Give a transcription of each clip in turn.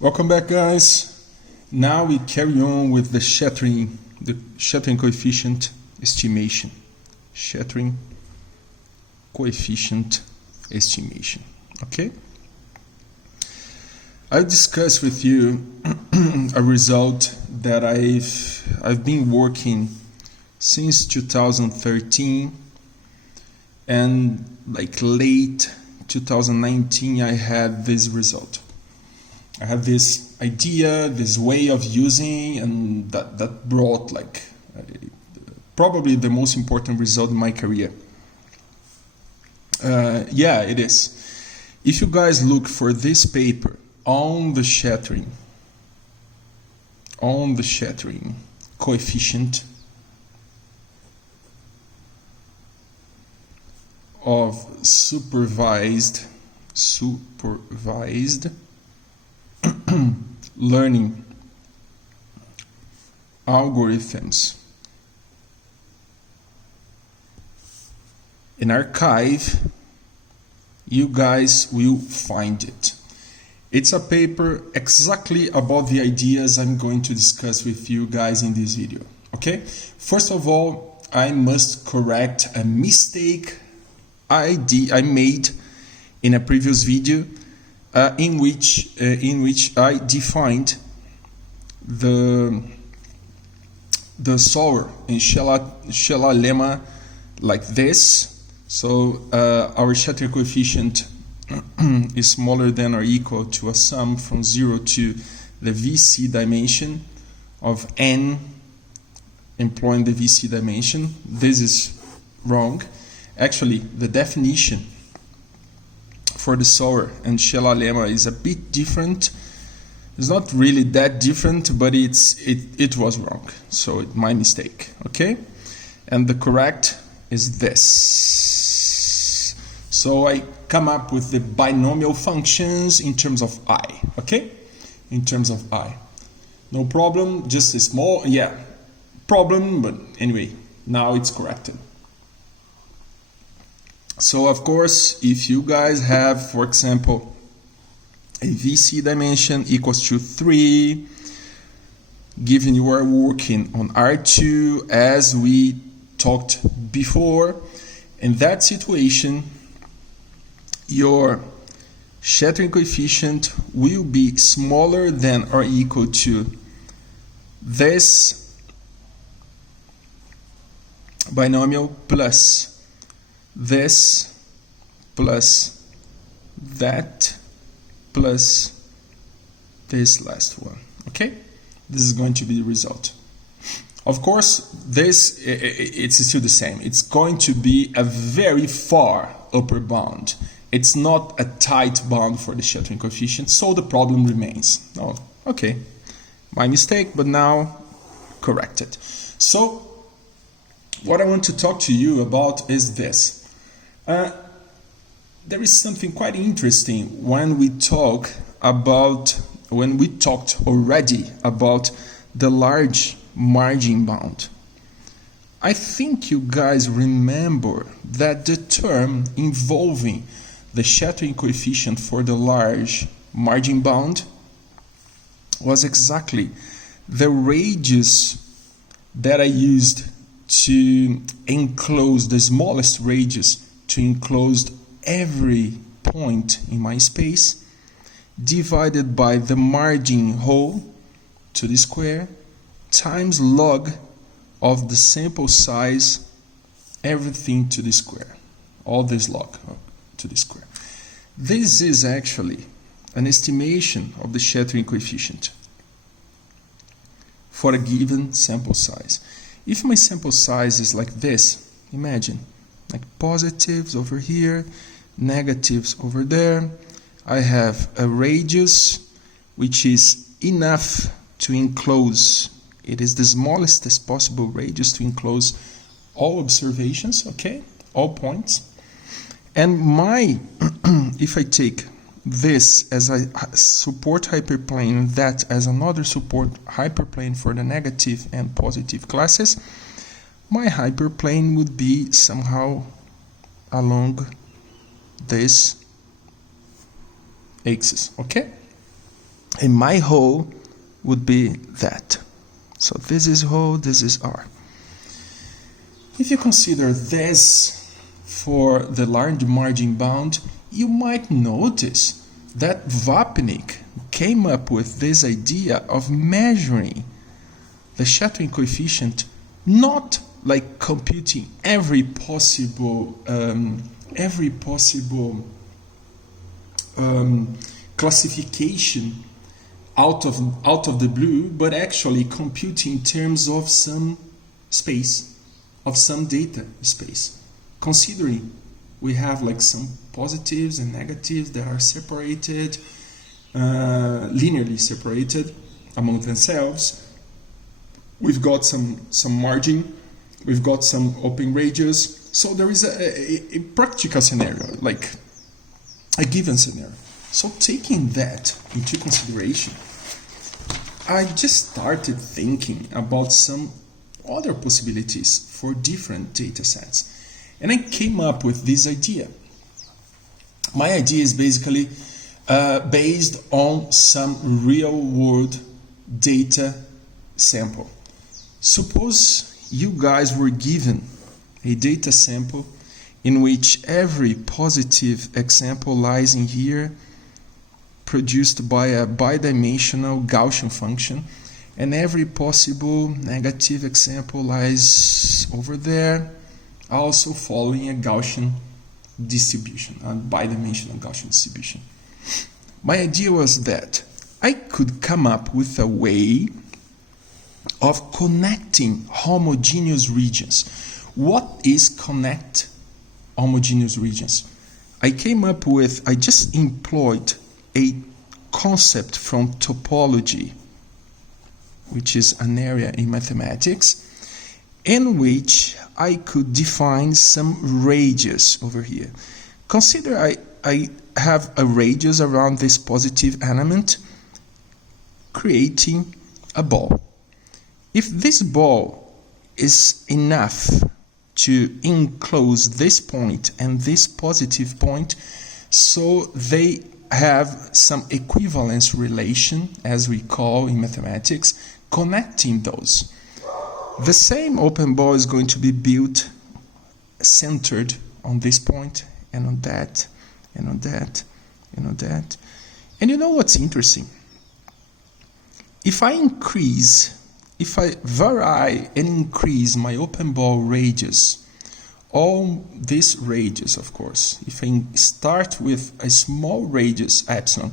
Welcome back, guys. Now we carry on with the shattering coefficient estimation. Shattering coefficient estimation. Okay? I'll discuss with you a result that I've been working since 2013, and like late 2019 I had this result. I have this idea, this way of using, and that brought probably the most important result in my career. Yeah, it is. If you guys look for this paper on the shattering coefficient of supervised learning algorithms in archive, you guys will find it. It's a paper exactly about the ideas I'm going to discuss with you guys in this video. Okay? First of all, I must correct a mistake I made in a previous video in which I defined the solver in lemma like this. So our shattering coefficient is smaller than or equal to a sum from 0 to the VC dimension of n, employing the VC dimension. This is wrong. Actually, the definition for the solver and lemma is a bit different. It's not really that different, but it was wrong. So it's my mistake, okay? And the correct is this. So I come up with the binomial functions in terms of I, okay? In terms of I. No problem, just a small, problem, but anyway, now it's corrected. So of course, if you guys have, for example, a VC dimension equals to 3, given you are working on R2 as we talked before, in that situation, your shattering coefficient will be smaller than or equal to this binomial plus this plus that plus this last one. Okay, this is going to be the result. Of course, this it's still the same. It's going to be a very far upper bound. It's not a tight bound for the shattering coefficient, so the problem remains. Oh, okay, my mistake, but now corrected. So what I want to talk to you about is this. There is something quite interesting when we talked already about the large margin bound. I think you guys remember that the term involving the shattering coefficient for the large margin bound was exactly the radius that I used to enclose, the smallest radius to enclose every point in my space, divided by the margin whole to the square times log of the sample size, everything to the square, all this log to the square. This is actually an estimation of the shattering coefficient for a given sample size. If my sample size is like this, imagine, like positives over here, negatives over there, I have a radius which is enough to enclose, it is the smallest as possible radius to enclose all observations, okay, all points. And if I take this as a support hyperplane, that as another support hyperplane for the negative and positive classes, my hyperplane would be somehow along this axis, okay? And my rho would be that. So this is rho, this is R. If you consider this for the large margin bound, you might notice that Vapnik came up with this idea of measuring the shattering coefficient, not like computing every possible classification out of the blue, but actually computing in terms of some space, of some data space, considering we have like some positives and negatives that are separated, linearly separated among themselves. We've got some margin, we've got some open radius. So there is a practical scenario, like a given scenario. So taking that into consideration, I just started thinking about some other possibilities for different data sets. And I came up with this idea. My idea is basically based on some real-world data sample. Suppose you guys were given a data sample in which every positive example lies in here, produced by a bidimensional Gaussian function, and every possible negative example lies over there, also following a Gaussian distribution, a bidimensional Gaussian distribution. My idea was that I could come up with a way of connecting homogeneous regions. What is connect homogeneous regions? I just employed a concept from topology, which is an area in mathematics, in which I could define some radius over here. Consider I have a radius around this positive element, creating a ball. If this ball is enough to enclose this point and this positive point, so they have some equivalence relation, as we call in mathematics, connecting those. The same open ball is going to be built centered on this point and on that and on that and on that. And you know what's interesting? If I vary and increase my open ball radius, all this radius, of course, if I start with a small radius epsilon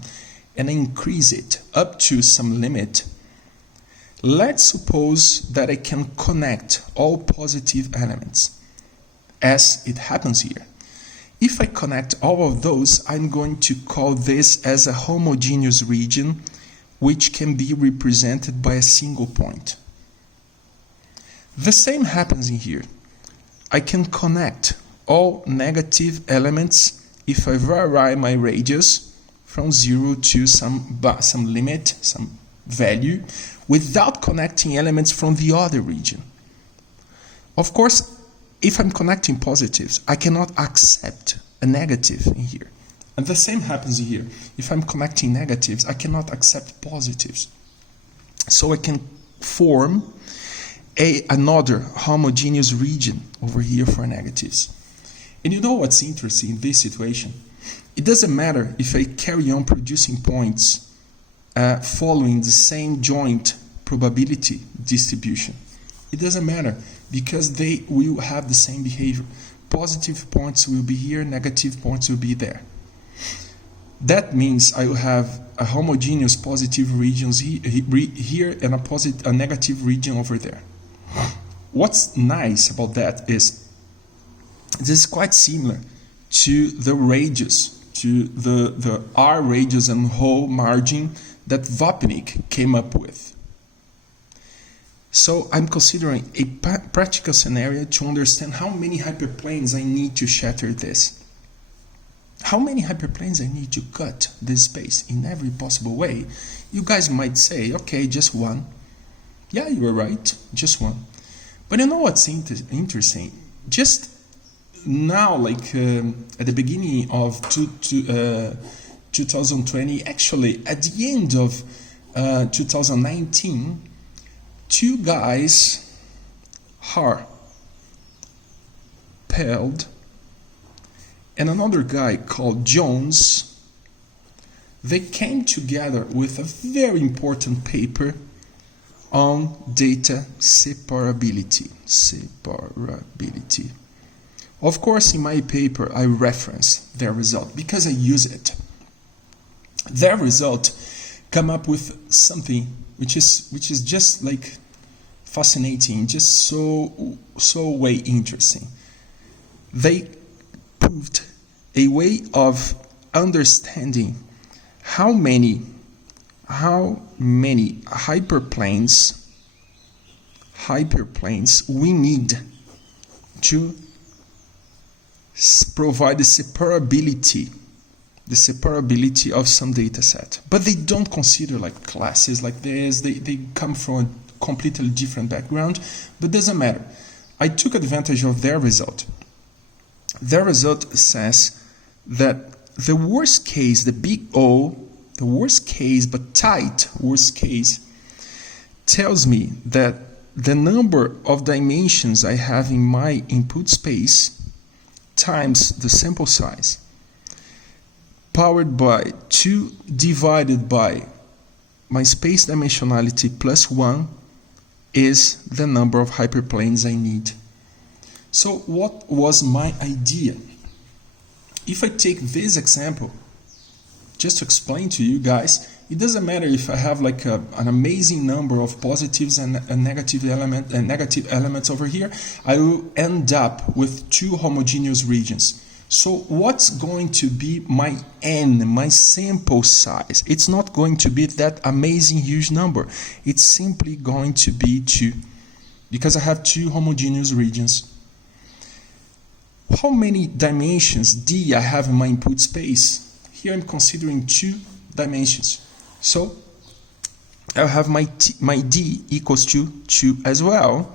and increase it up to some limit, let's suppose that I can connect all positive elements, as it happens here. If I connect all of those, I'm going to call this as a homogeneous region, which can be represented by a single point. The same happens in here. I can connect all negative elements if I vary my radius from 0 to some limit, some value, without connecting elements from the other region. Of course, if I'm connecting positives, I cannot accept a negative in here. And the same happens here. If I'm connecting negatives, I cannot accept positives. So I can form another homogeneous region over here for negatives. And you know what's interesting in this situation? It doesn't matter if I carry on producing points following the same joint probability distribution. It doesn't matter because they will have the same behavior. Positive points will be here, negative points will be there. That means I will have a homogeneous positive regions here and a negative region over there. What's nice about that is this is quite similar to the radius, to the R radius and whole margin that Vapnik came up with. So I'm considering a practical scenario to understand how many hyperplanes I need to shatter this. How many hyperplanes I need to cut this space in every possible way. You guys might say, okay, just one. Yeah, you were right, just one. But you know what's interesting? Just now, like at the beginning of 2020, actually at the end of 2019, two guys, Peld and another guy called Jones, they came together with a very important paper on data separability. Of course, in my paper, I reference their result because I use it. Their result come up with something which is just like fascinating, just so way interesting. They proved a way of understanding how many hyperplanes we need to provide the separability of some data set. But they don't consider like classes like this. They come from a completely different background, but doesn't matter. I took advantage of their result. Their result says that the worst case, the big O, the worst case, but tight worst case, tells me that the number of dimensions I have in my input space times the sample size powered by 2 divided by my space dimensionality plus 1 is the number of hyperplanes I need. So what was my idea? If I take this example, just to explain to you guys, it doesn't matter if I have like an amazing number of positives and a negative elements over here, I will end up with 2 homogeneous regions. So what's going to be my n, my sample size? It's not going to be that amazing huge number. It's simply going to be 2, because I have 2 homogeneous regions. How many dimensions d I have in my input space? Here I'm considering 2 dimensions. So I'll have my d equals to 2 as well.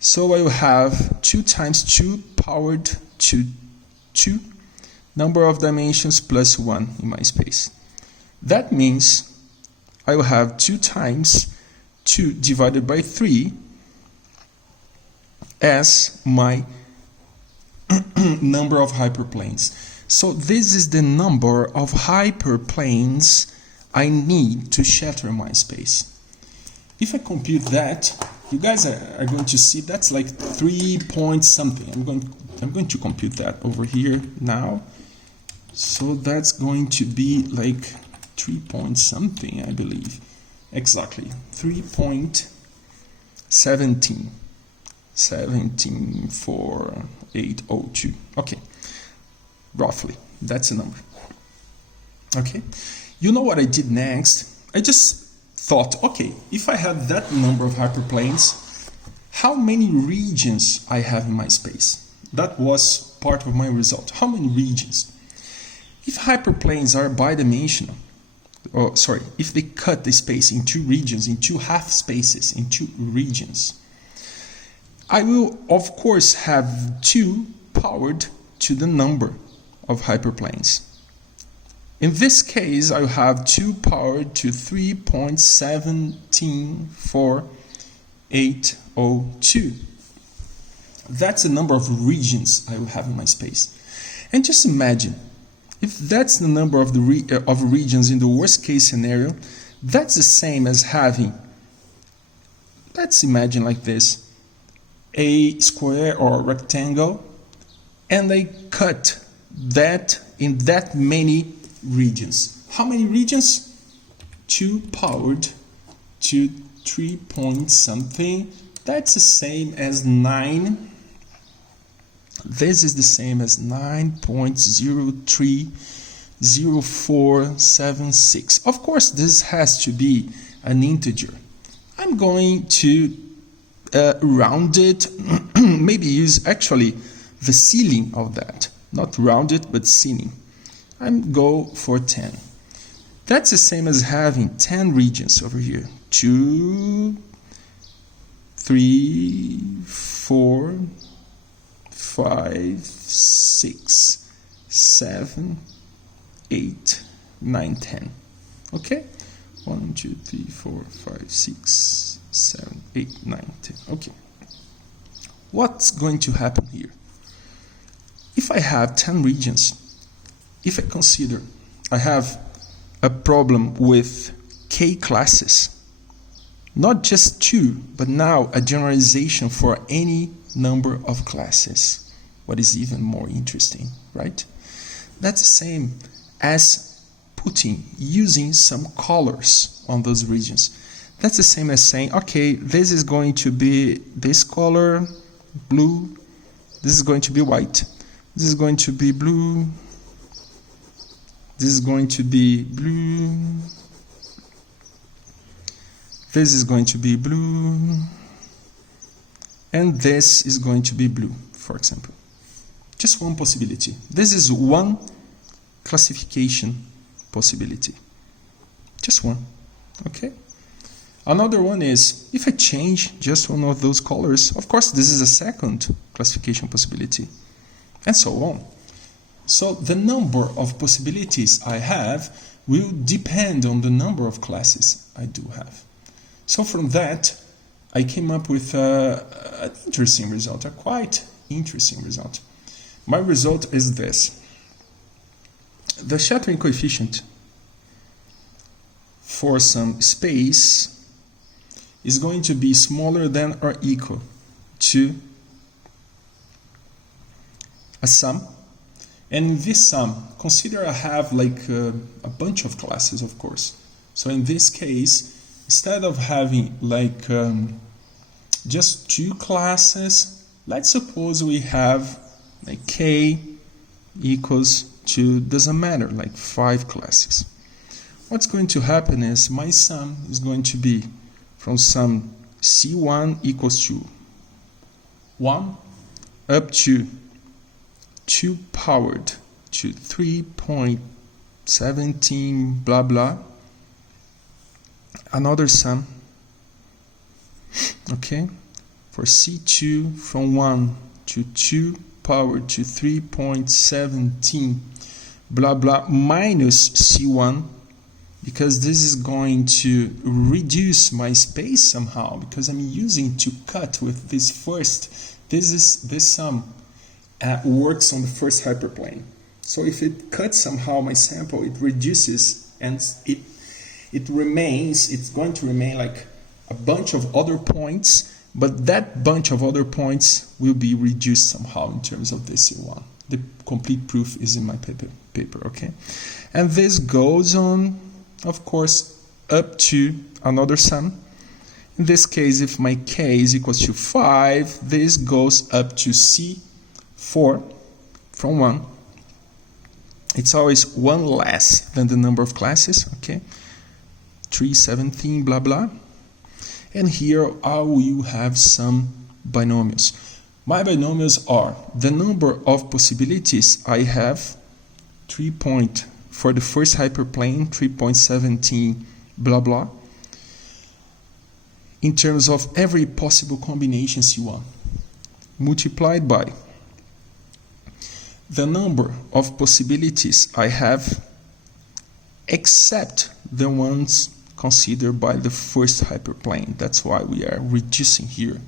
So I will have 2 times 2 powered to 2 number of dimensions plus 1 in my space. That means I will have 2 times 2 divided by 3 as my number of hyperplanes. So this is the number of hyperplanes I need to shatter my space. If I compute that, you guys are going to see that's like 3 point something. I'm going to compute that over here now. So that's going to be like 3 point something, I believe. Exactly, 3.17. 174802. Okay, roughly, that's a number. Okay, you know what I did next? I just thought, okay, if I have that number of hyperplanes, how many regions I have in my space? That was part of my result. How many regions? If hyperplanes are bidimensional, if they cut the space in 2 regions, in 2 half spaces, in 2 regions, I will, of course, have 2 powered to the number of hyperplanes. In this case, I will have 2 powered to 3.17482. That's the number of regions I will have in my space. And just imagine, if that's the number of regions in the worst case scenario, that's the same as having, let's imagine like this, a square or rectangle, and they cut that in that many regions. How many regions? 2 powered to 3 point something. That's the same as 9. This is the same as 9.030476. Of course, this has to be an integer. I'm going to round it, maybe use actually the ceiling of that, not round it, but ceiling. I'm go for 10. That's the same as having 10 regions over here. 2, 3, 4, 5, 6, 7, 8, 9, 10. Okay? 1, 2, 3, 4, 5, 6, 7, 8, 9, 10. Okay. What's going to happen here? If I have 10 regions, if I consider I have a problem with k classes, not just 2, but now a generalization for any number of classes, what is even more interesting, right? That's the same as using some colors on those regions. That's the same as saying, okay, this is going to be this color, blue, this is going to be white, this is going to be blue, this is going to be blue, this is going to be blue, and this is going to be blue, for example. Just one possibility. This is one classification possibility. Just one. Okay? Another one is, if I change just one of those colors, of course this is a second classification possibility, and so on. So the number of possibilities I have will depend on the number of classes I do have. So from that, I came up with an interesting result, a quite interesting result. My result is this. The shattering coefficient for some space is going to be smaller than or equal to a sum. And in this sum, consider I have like a bunch of classes, of course. So in this case, instead of having like just 2 classes, let's suppose we have like k equals to, doesn't matter, like 5 classes. What's going to happen is my sum is going to be from sum C1 equals to 1 up to 2 powered to 3.17 blah blah. Another sum, okay, for C2 from 1 to 2 powered to 3.17 blah blah minus C1, because this is going to reduce my space somehow, because I'm using to cut with this first, this sum works on the first hyperplane. So if it cuts somehow my sample, it reduces, and it remains, it's going to remain like a bunch of other points, but that bunch of other points will be reduced somehow in terms of this C1. The complete proof is in my paper, okay? And this goes on, of course, up to another sum. In this case, if my k is equals to 5, this goes up to C4 from 1. It's always 1 less than the number of classes, okay? 317, blah, blah. And here I will have some binomials. My binomials are the number of possibilities I have, for the first hyperplane, 3.17, blah, blah, in terms of every possible combination C1, multiplied by the number of possibilities I have except the ones considered by the first hyperplane. That's why we are reducing here,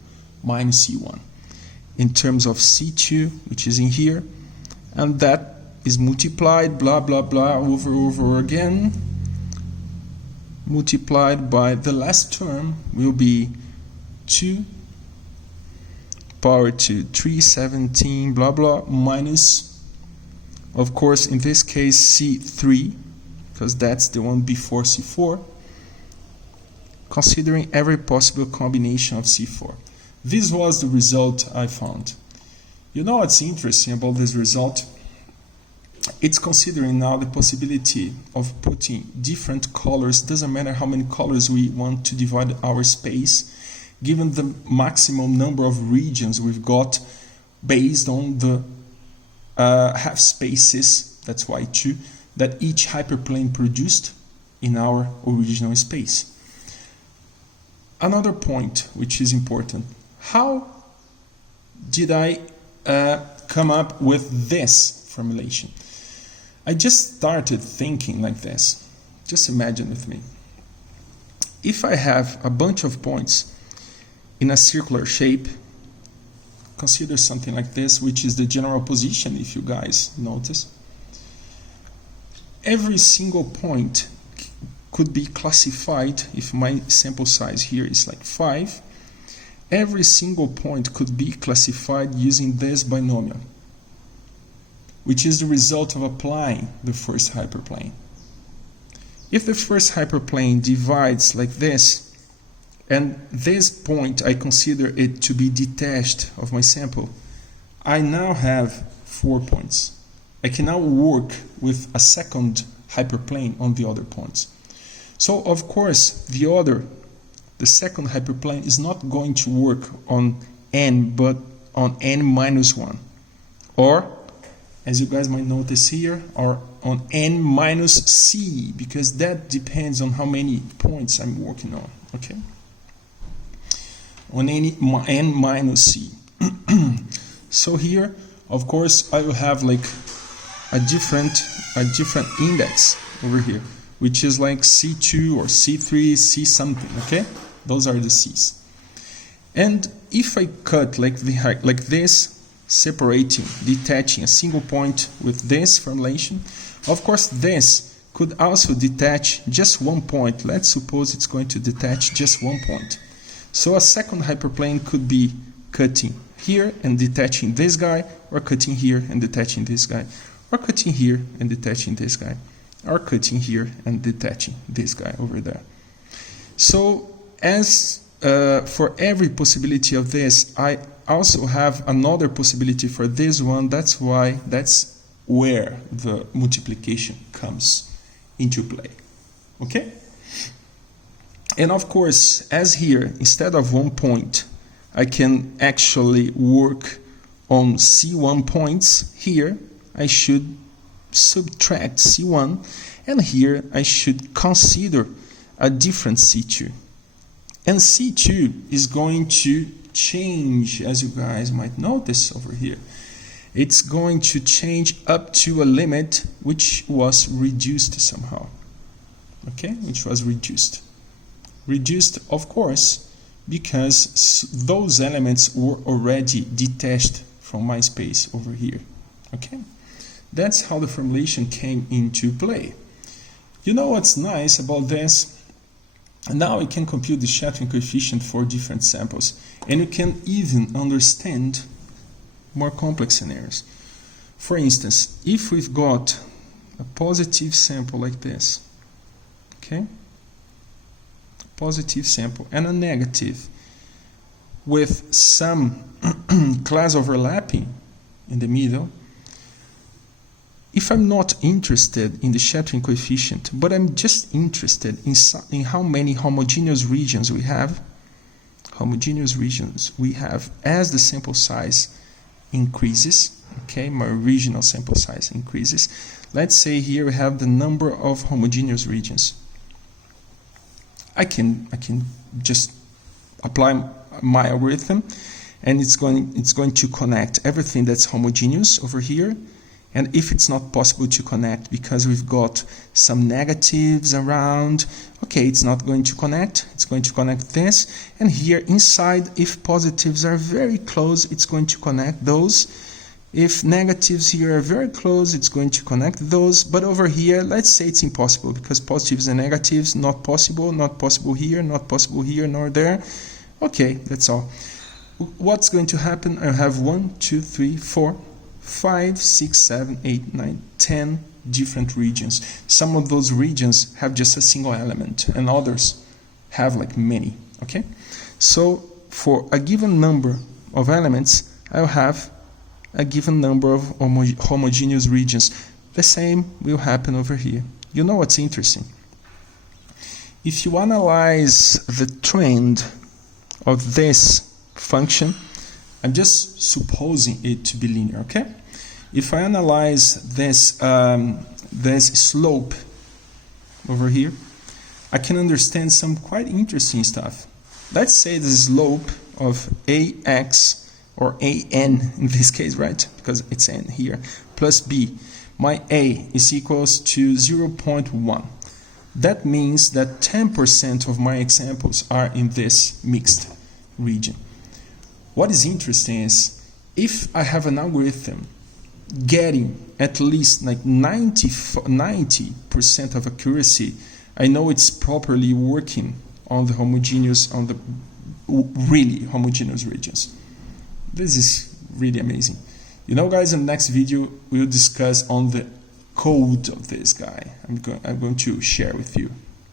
minus C1. In terms of C2, which is in here, and that is multiplied, blah, blah, blah, over again, multiplied by the last term will be 2 power to 317, blah, blah, minus, of course, in this case, C3, because that's the one before C4, considering every possible combination of C4. This was the result I found. You know what's interesting about this result? It's considering now the possibility of putting different colors, doesn't matter how many colors we want to divide our space, given the maximum number of regions we've got based on the half spaces, that's why 2, that each hyperplane produced in our original space. Another point which is important, how did I come up with this formulation? I just started thinking like this. Just imagine with me. If I have a bunch of points in a circular shape, consider something like this, which is the general position, if you guys notice. Every single point could be classified, if my sample size here is like 5, every single point could be classified using this binomial, which is the result of applying the first hyperplane. If the first hyperplane divides like this, and this point I consider it to be detached of my sample, I now have 4 points. I can now work with a second hyperplane on the other points. So of course the second hyperplane is not going to work on n, but on n minus 1. Or, as you guys might notice here, or on n minus c, because that depends on how many points I'm working on, okay? On n minus c. So here, of course, I will have like a different index over here, which is like C2 or C3, C something, okay? Those are the C's. And if I cut like this, separating, detaching a single point with this formulation, of course this could also detach just one point. Let's suppose it's going to detach just one point. So a second hyperplane could be cutting here and detaching this guy, or cutting here and detaching this guy, or cutting here and detaching this guy, or cutting here and detaching this guy over there. So as for every possibility of this, I also have another possibility for this one. That's where the multiplication comes into play. Okay? And of course, as here, instead of 1 point, I can actually work on C1 points. Here, I should subtract C1, and here I should consider a different C2. And C2 is going to change, as you guys might notice over here. It's going to change up to a limit which was reduced somehow. Okay, which was reduced. Reduced, of course, because those elements were already detached from my space over here. Okay, that's how the formulation came into play. You know what's nice about this? Now we can compute the shattering coefficient for different samples, and you can even understand more complex scenarios. For instance, if we've got a positive sample like this, okay, positive sample, and a negative with some class overlapping in the middle, if I'm not interested in the shattering coefficient, but I'm just interested in how many homogeneous regions we have as the sample size increases, okay, my original sample size increases. Let's say here we have the number of homogeneous regions. I can just apply my algorithm, and it's going to connect everything that's homogeneous over here. And if it's not possible to connect because we've got some negatives around, okay, it's not going to connect. It's going to connect this. And here inside, if positives are very close, it's going to connect those. If negatives here are very close, it's going to connect those. But over here, let's say it's impossible because positives and negatives, not possible here, not possible here, nor there. Okay, that's all. What's going to happen? I have 1, 2, 3, 4, 5, 6, 7, 8, 9, 10 different regions. Some of those regions have just a single element, and others have like many. Okay, so for a given number of elements, I'll have a given number of homogeneous regions. The same will happen over here. You know what's interesting? If you analyze the trend of this function, I'm just supposing it to be linear, okay? If I analyze this slope over here, I can understand some quite interesting stuff. Let's say the slope of AX, or AN in this case, right? Because it's N here, plus B. my A is equals to 0.1. That means that 10% of my examples are in this mixed region. What is interesting is if I have an algorithm getting at least like 90% of accuracy, I know it's properly working on the homogeneous, on the really homogeneous regions. This is really amazing. You know, guys, in the next video we'll discuss on the code of this guy. I'm going to share with you.